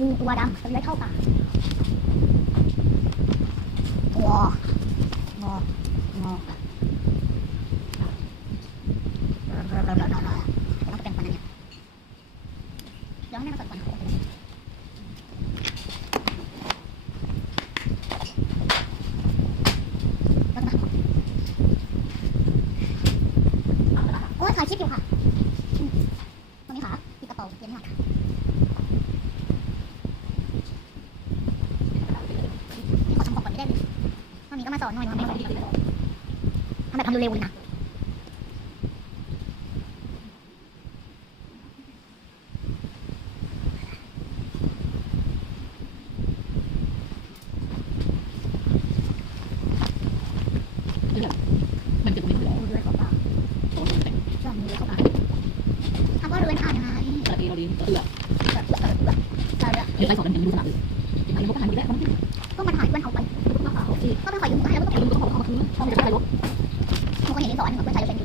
งูตัวดำจะเลื้อยเข้าป่างององอจะต้องเป็นคนนั้นเนี่ยเดี๋ยวให้แม่มาสอนก่อนนะโอ้ยถ่ายคลิปอยู่ค่ะตรงนี้ค่ะปิดกระเป๋าเย็นหน่อยค่ะนี่ขอทำของก่อนไม่ได้เลยตอนนี้ก็มาสอนหน่อยทำแบบทำเร็วๆเลยนะมันจะไม่เหลือ เรือยเข้าป่า โต๊ะแต่ง เรื่องเรือยเข้าป่าคำว่าเรือยอ่านยังไง กระเทียมเราดีเอือ เรือ เดี๋ยวไปสอนกันอย่างดูสนามอื่นไอ้พวกทหารดีแล้วมัน ก็มันหายเพื่อนเขาไปก็ไปขอยืมไปแล้วก็ ไอ้ลุงก็บอกเขามาคืนเขาจะใช้อะไรรถ บางคนเห็นสอนเหมือนเพื่อนชายเป็น